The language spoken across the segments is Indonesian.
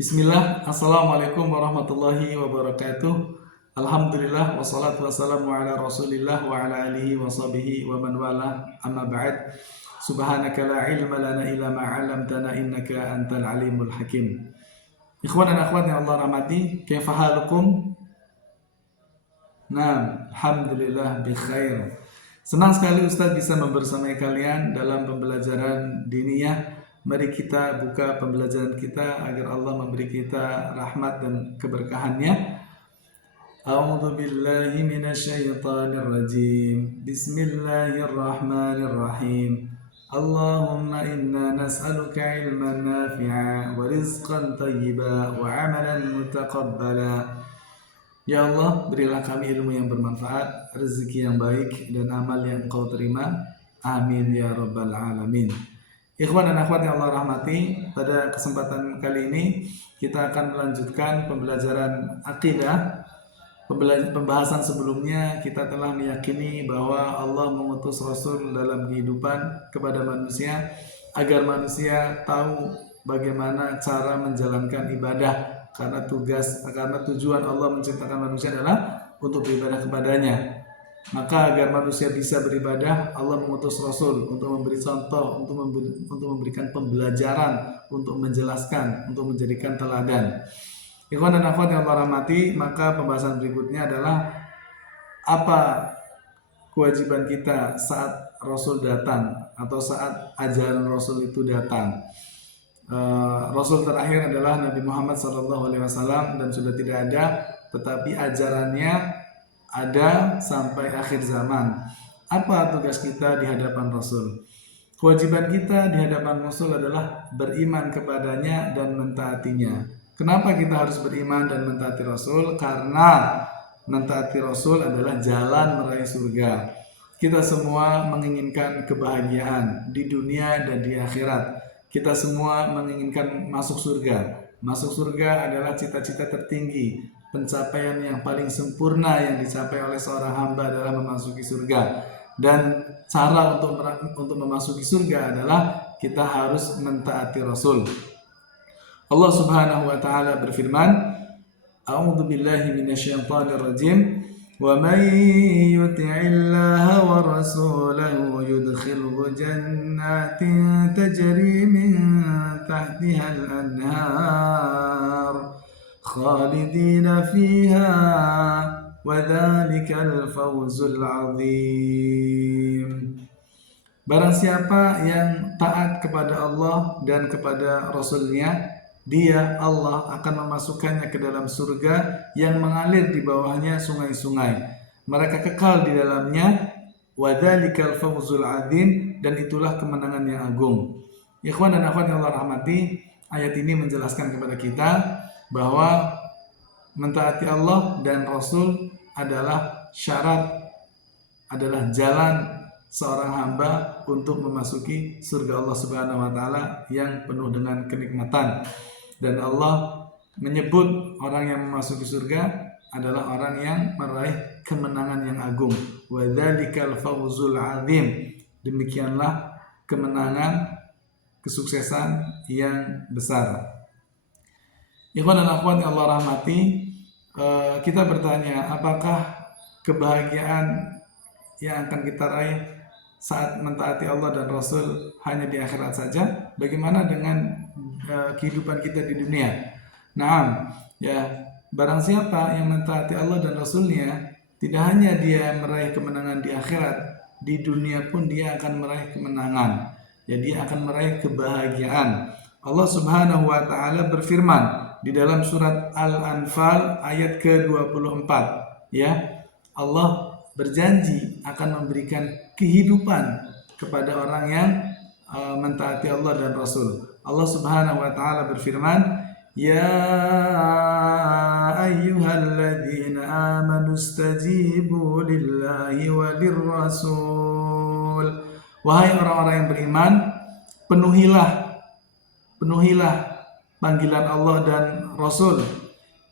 Bismillah, Assalamualaikum warahmatullahi wabarakatuh. Alhamdulillah, wassalatu wassalamu ala rasulillah wa ala alihi wa sahbihi wa man wala, amma ba'd. Subhanaka la ilma lana illa ma 'allamtana innaka antal alimul hakim. Ikhwan dan akhwat yang Allah rahmati, kaifa halukum? Nah, alhamdulillah bi khair. Senang sekali Ustaz bisa membersamai kalian dalam pembelajaran diniyah. Mari kita buka pembelajaran kita agar Allah memberi kita rahmat dan keberkahannya. A'udzu billahi minasyaitonir rajim. Bismillahirrahmanirrahim. Allahumma inna nas'aluka ilman nafi'a wa rizqan thayyiba wa 'amalan mutaqabbala. Ya Allah, berilah kami ilmu yang bermanfaat, rezeki yang baik, dan amal yang Engkau terima. Amin ya rabbal alamin. Ikhwan dan akhwat yang Allah rahmati, pada kesempatan kali ini kita akan melanjutkan pembelajaran akidah. Pembahasan sebelumnya kita telah meyakini bahwa Allah mengutus Rasul dalam kehidupan kepada manusia agar manusia tahu bagaimana cara menjalankan ibadah, karena tujuan Allah menciptakan manusia adalah untuk beribadah kepadanya. Maka agar manusia bisa beribadah, Allah mengutus Rasul untuk memberi contoh, untuk memberikan pembelajaran, untuk menjelaskan, untuk menjadikan teladan. Ikhwan dan akhwat yang Allah rahmati, maka pembahasan berikutnya adalah apa kewajiban kita saat Rasul datang atau saat ajaran Rasul itu datang. Rasul terakhir adalah Nabi Muhammad SAW dan sudah tidak ada, tetapi ajarannya ada sampai akhir zaman. Apa tugas kita di hadapan Rasul? Kewajiban kita di hadapan Rasul adalah beriman kepadanya dan mentaatinya. Kenapa kita harus beriman dan mentaati Rasul? Karena mentaati Rasul adalah jalan meraih surga. Kita semua menginginkan kebahagiaan di dunia dan di akhirat. Kita semua menginginkan masuk surga. Masuk surga adalah cita-cita tertinggi. Pencapaian yang paling sempurna yang dicapai oleh seorang hamba adalah memasuki surga. Dan cara untuk memasuki surga adalah kita harus mentaati Rasul. Allah Subhanahu wa taala berfirman, A'udzu billahi minasyaitonir rajim. Wa may yuti'illaha wa rasulahu yudkhilhu jannatin tajri min tahtiha al-anhar khalidina fiha wa dhalikal fawzul azim. Barang siapa yang taat kepada Allah dan kepada Rasulnya, dia, Allah, akan memasukkannya ke dalam surga yang mengalir di bawahnya sungai-sungai. Mereka kekal di dalamnya. Wa dhalikal fawzul azim, dan itulah kemenangan yang agung. Ikhwan dan akhwat yang Allah rahmati, ayat ini menjelaskan kepada kita bahwa mentaati Allah dan Rasul adalah syarat, adalah jalan seorang hamba untuk memasuki surga Allah Subhanahu wa taala yang penuh dengan kenikmatan. Dan Allah menyebut orang yang memasuki surga adalah orang yang meraih kemenangan yang agung. Wa dzalikal fawzul azim. Demikianlah kemenangan, kesuksesan yang besar. Ikhwan dan akhwat yang Allah rahmati, kita bertanya, apakah kebahagiaan yang akan kita raih saat mentaati Allah dan Rasul hanya di akhirat saja? Bagaimana dengan kehidupan kita di dunia? Nah, ya, barang siapa yang mentaati Allah dan Rasulnya, tidak hanya dia meraih kemenangan di akhirat, di dunia pun dia akan meraih kemenangan. Jadi dia akan meraih kebahagiaan. Allah Subhanahu wa taala berfirman di dalam surat Al-Anfal ayat ke-24, ya. Allah berjanji akan memberikan kehidupan kepada orang yang mentaati Allah dan Rasul. Allah Subhanahu wa taala berfirman, Ya ayyuhalladzina amanu istajibu lillahi wa lirrasul. Wahai orang-orang yang beriman, penuhilah panggilan Allah dan Rasul.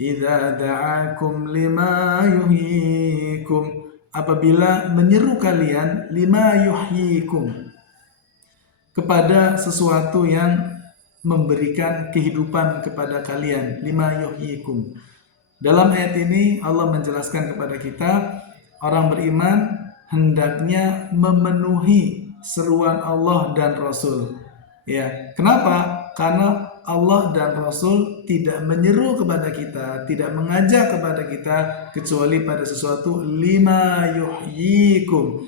Idza da'akum lima yuhyikum, apabila menyeru kalian lima yuhyikum, kepada sesuatu yang memberikan kehidupan kepada kalian, lima yuhyikum. Dalam ayat ini Allah menjelaskan kepada kita orang beriman hendaknya memenuhi seruan Allah dan Rasul. Ya, kenapa? Karena Allah dan Rasul tidak menyeru kepada kita, tidak mengajak kepada kita kecuali pada sesuatu lima yuhyikum,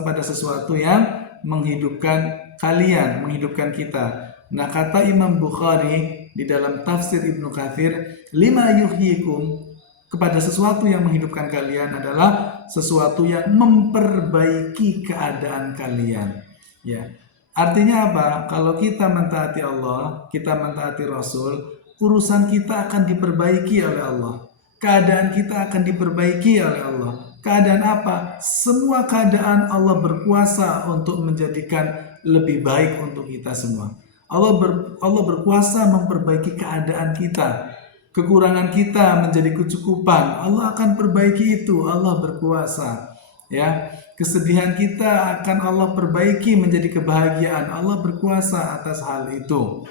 kepada sesuatu yang menghidupkan kalian, menghidupkan kita. Nah, kata Imam Bukhari di dalam tafsir Ibnu Katsir, lima yuhyikum, kepada sesuatu yang menghidupkan kalian adalah sesuatu yang memperbaiki keadaan kalian. Ya. Artinya apa? Kalau kita mentaati Allah, kita mentaati Rasul, urusan kita akan diperbaiki oleh Allah. Keadaan kita akan diperbaiki oleh Allah. Keadaan apa? Semua keadaan Allah berkuasa untuk menjadikan lebih baik untuk kita semua. Allah berkuasa memperbaiki keadaan kita. Kekurangan kita menjadi kecukupan. Allah akan perbaiki itu. Allah berkuasa. Ya, kesedihan kita akan Allah perbaiki menjadi kebahagiaan. Allah berkuasa atas hal itu.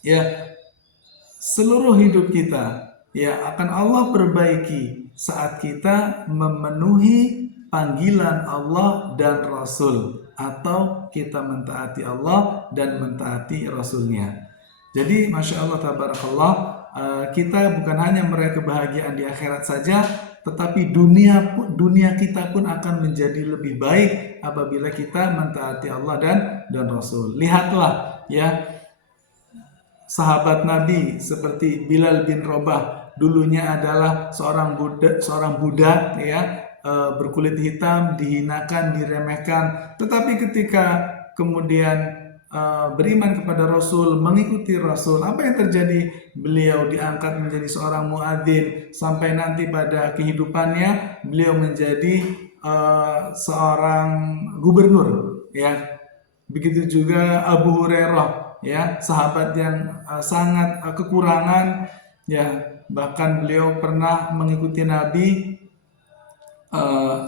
Ya, seluruh hidup kita ya akan Allah perbaiki saat kita memenuhi panggilan Allah dan Rasul, atau kita mentaati Allah dan mentaati Rasulnya. Jadi Masya Allah tabarakallah, kita bukan hanya meraih kebahagiaan di akhirat saja, tetapi dunia kita pun akan menjadi lebih baik apabila kita mentaati Allah dan Rasul. Lihatlah ya, sahabat Nabi seperti Bilal bin Rabah, dulunya adalah seorang budak ya, berkulit hitam, dihinakan, diremehkan, tetapi ketika kemudian beriman kepada Rasul, mengikuti Rasul, apa yang terjadi? Beliau diangkat menjadi seorang muadzin, sampai nanti pada kehidupannya beliau menjadi seorang gubernur ya. Begitu juga Abu Hurairah ya, sahabat yang sangat kekurangan ya, bahkan beliau pernah mengikuti Nabi,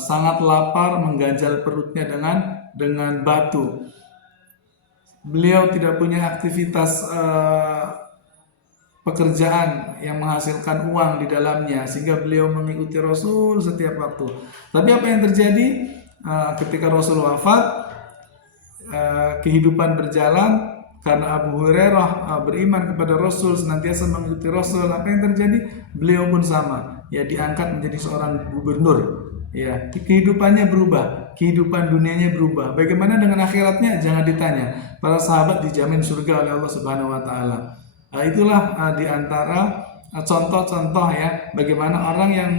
sangat lapar, mengganjal perutnya dengan batu. Beliau tidak punya aktivitas pekerjaan yang menghasilkan uang di dalamnya, sehingga beliau mengikuti Rasul setiap waktu. Tapi apa yang terjadi ketika Rasul wafat, kehidupan berjalan karena Abu Hurairah beriman kepada Rasul, senantiasa mengikuti Rasul. Apa yang terjadi? Beliau pun sama, ya, diangkat menjadi seorang gubernur. Ya, kehidupannya berubah, kehidupan dunianya berubah. Bagaimana dengan akhiratnya? Jangan ditanya. Para sahabat dijamin surga oleh Allah Subhanahu wa taala. Itulah di antara contoh-contoh ya, bagaimana orang yang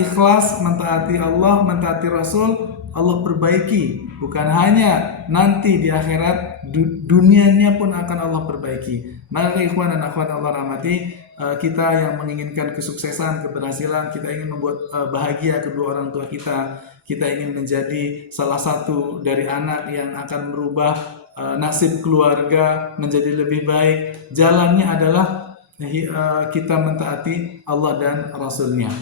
ikhlas mentaati Allah, mentaati Rasul, Allah perbaiki. Bukan hanya nanti di akhirat, dunianya pun akan Allah perbaiki. Maka ikhwan dan akhwat Allah rahmati, kita yang menginginkan kesuksesan, keberhasilan, kita ingin membuat bahagia kedua orang tua kita ingin menjadi salah satu dari anak yang akan merubah nasib keluarga menjadi lebih baik. Jalannya adalah kita mentaati Allah dan Rasulnya.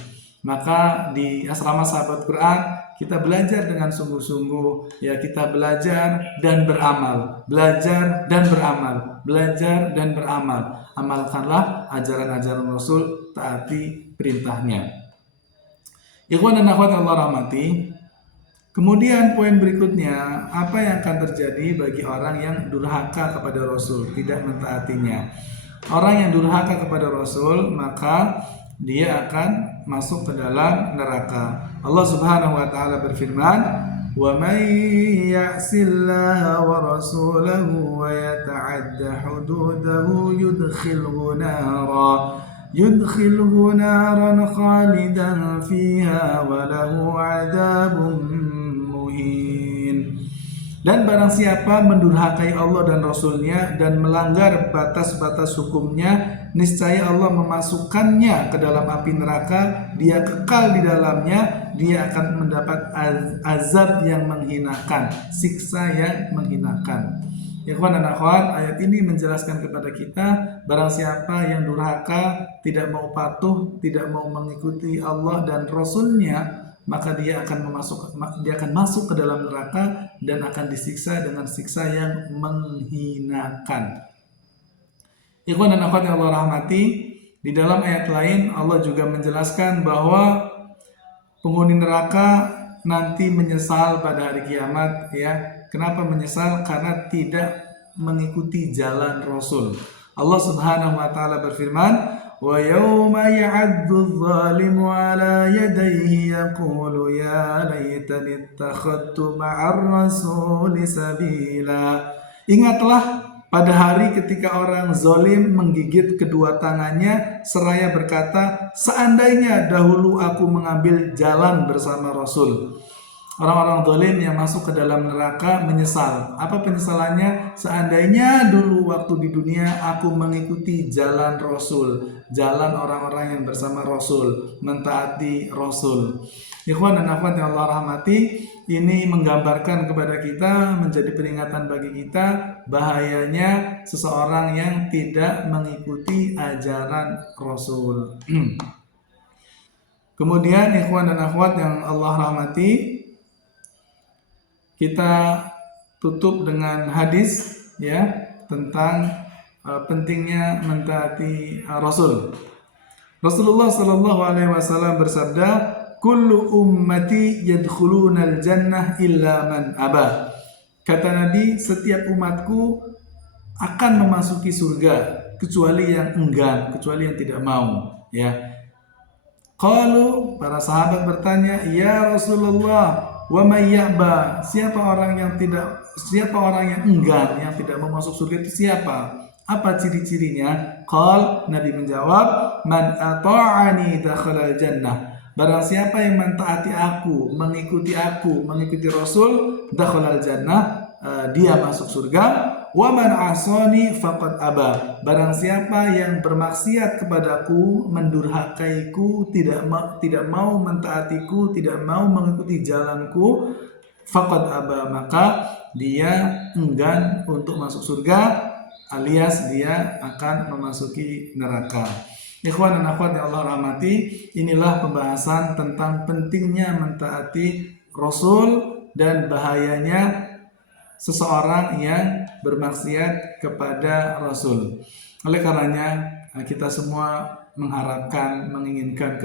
Maka di asrama sahabat Quran kita belajar dengan sungguh-sungguh ya, kita belajar dan beramal, belajar dan beramal, belajar dan beramal. Amalkanlah ajaran-ajaran Rasul, taati perintahnya. Ikhwan dan akhwat Allah rahmati. Kemudian poin berikutnya, apa yang akan terjadi bagi orang yang durhaka kepada Rasul, tidak mentaatinya? Orang yang durhaka kepada Rasul, maka dia akan masuk ke dalam neraka. Allah Subhanahu wa taala berfirman, "Wa may ya'sillaha wa rasulahu wa yata'adda hududahu yudkhilhu naran khalidan fiha wa lahu 'adzabun muhin." Dan barang siapa mendurhakai Allah dan Rasulnya dan melanggar batas-batas hukumnya, niscaya Allah memasukkannya ke dalam api neraka, dia kekal di dalamnya, dia akan mendapat azab yang menghinakan, siksa yang menghinakan. Ikhwan dan akhwat, ayat ini menjelaskan kepada kita, barang siapa yang durhaka, tidak mau patuh, tidak mau mengikuti Allah dan Rasulnya, maka dia akan masuk ke dalam neraka dan akan disiksa dengan siksa yang menghinakan. Ikhwan dan akhwat yang Allah rahmati, di dalam ayat lain Allah juga menjelaskan bahwa penghuni neraka nanti menyesal pada hari kiamat, ya. Kenapa menyesal? Karena tidak mengikuti jalan Rasul. Allah Subhanahu wa taala berfirman, "Wa yauma ya'addu adh-dhalimu 'ala yadayhi yaqulu ya laitani ittakhadtu ma'ar rasuli sabila." Ingatlah pada hari ketika orang zalim menggigit kedua tangannya seraya berkata, seandainya dahulu aku mengambil jalan bersama Rasul. Orang-orang zalim yang masuk ke dalam neraka menyesal. Apa penyesalannya? Seandainya dulu waktu di dunia aku mengikuti jalan Rasul, jalan orang-orang yang bersama Rasul, mentaati Rasul. Ikhwan dan akhwat yang Allah rahmati, ini menggambarkan kepada kita, menjadi peringatan bagi kita bahayanya seseorang yang tidak mengikuti ajaran Rasul. Kemudian ikhwan dan akhwat yang Allah rahmati, kita tutup dengan hadis, ya, tentang pentingnya mentaati Rasul. Rasulullah Shallallahu Alaihi Wasallam bersabda, "Kullu ummati yadkhulunal jannah illa man aba." Kata Nabi, setiap umatku akan memasuki surga kecuali yang enggan, kecuali yang tidak mau, ya. Qalu, para sahabat bertanya, "Ya Rasulullah, wa may ya'ba?" Siapa orang yang enggan, yang tidak mau masuk surga itu siapa? Apa ciri-cirinya? Qal, Nabi menjawab, "Man ata'ani dakhala al-jannah." Barang siapa yang mentaati aku, mengikuti Rasul, dakhala al-jannah, dia masuk surga. Wa man asani faqad aba. Barang siapa yang bermaksiat kepadaku, mendurhakaiku, tidak mau mentaatiku, tidak mau mengikuti jalanku, faqad aba, maka dia enggan untuk masuk surga, alias dia akan memasuki neraka. Ikhwan dan akhwat yang Allah rahmati, inilah pembahasan tentang pentingnya mentaati Rasul dan bahayanya seseorang yang bermaksiat kepada Rasul. Oleh karenanya kita semua mengharapkan, menginginkan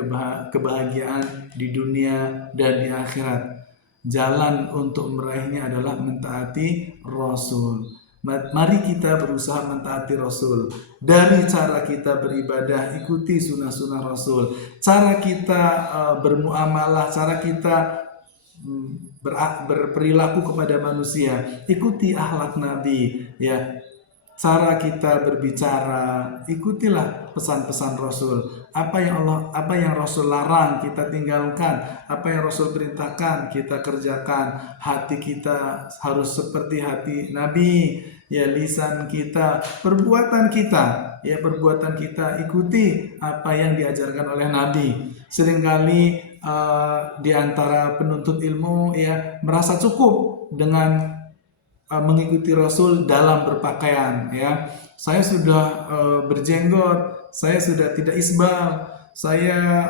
kebahagiaan di dunia dan di akhirat. Jalan untuk meraihnya adalah mentaati Rasul. Mari kita berusaha mentaati Rasul. Dari cara kita beribadah, ikuti sunnah-sunnah Rasul. Cara kita bermuamalah, cara kita berperilaku kepada manusia, ikuti akhlak Nabi, ya. Cara kita berbicara, ikutilah pesan-pesan Rasul. Apa yang Rasul larang kita tinggalkan, apa yang Rasul perintahkan kita kerjakan. Hati kita harus seperti hati Nabi, ya. Lisan kita, perbuatan kita ikuti apa yang diajarkan oleh Nabi. Seringkali di antara penuntut ilmu, ya, merasa cukup dengan mengikuti Rasul dalam berpakaian, ya. Saya sudah berjenggot, saya sudah tidak isbal, saya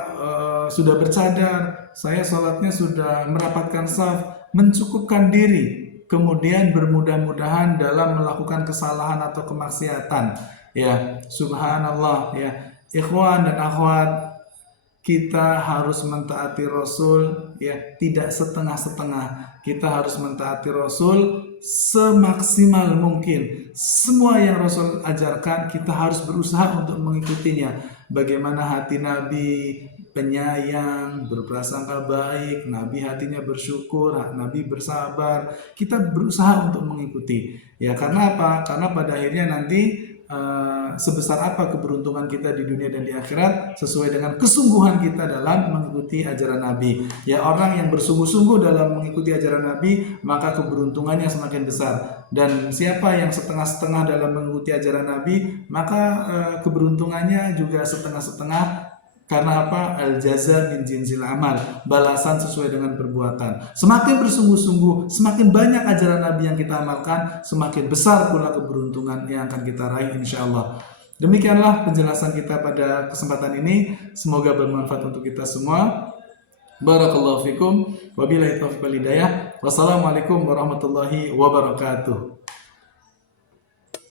sudah bercadar, saya sholatnya sudah merapatkan shaf, mencukupkan diri, kemudian bermudah-mudahan dalam melakukan kesalahan atau kemaksiatan, ya. Subhanallah, ya. Ikhwan dan akhwat, kita harus mentaati Rasul, ya, tidak setengah-setengah. Kita harus mentaati Rasul semaksimal mungkin. Semua yang Rasul ajarkan kita harus berusaha untuk mengikutinya. Bagaimana hati Nabi, penyayang, berprasangka baik, Nabi hatinya bersyukur, Nabi bersabar. Kita berusaha untuk mengikuti. Ya, karena apa? Karena pada akhirnya nanti sebesar apa keberuntungan kita di dunia dan di akhirat sesuai dengan kesungguhan kita dalam mengikuti ajaran Nabi. Ya, orang yang bersungguh-sungguh dalam mengikuti ajaran Nabi, maka keberuntungannya semakin besar. Dan siapa yang setengah-setengah dalam mengikuti ajaran Nabi, maka keberuntungannya juga setengah-setengah. Karena apa? Al-jaza min jinsil amal, balasan sesuai dengan perbuatan. Semakin bersungguh-sungguh, semakin banyak ajaran Nabi yang kita amalkan, semakin besar pula keberuntungan yang akan kita raih insyaallah. Demikianlah penjelasan kita pada kesempatan ini. Semoga bermanfaat untuk kita semua. Barakallahu fikum. Wabillahi taufiq wal hidayah. Wassalamualaikum warahmatullahi wabarakatuh.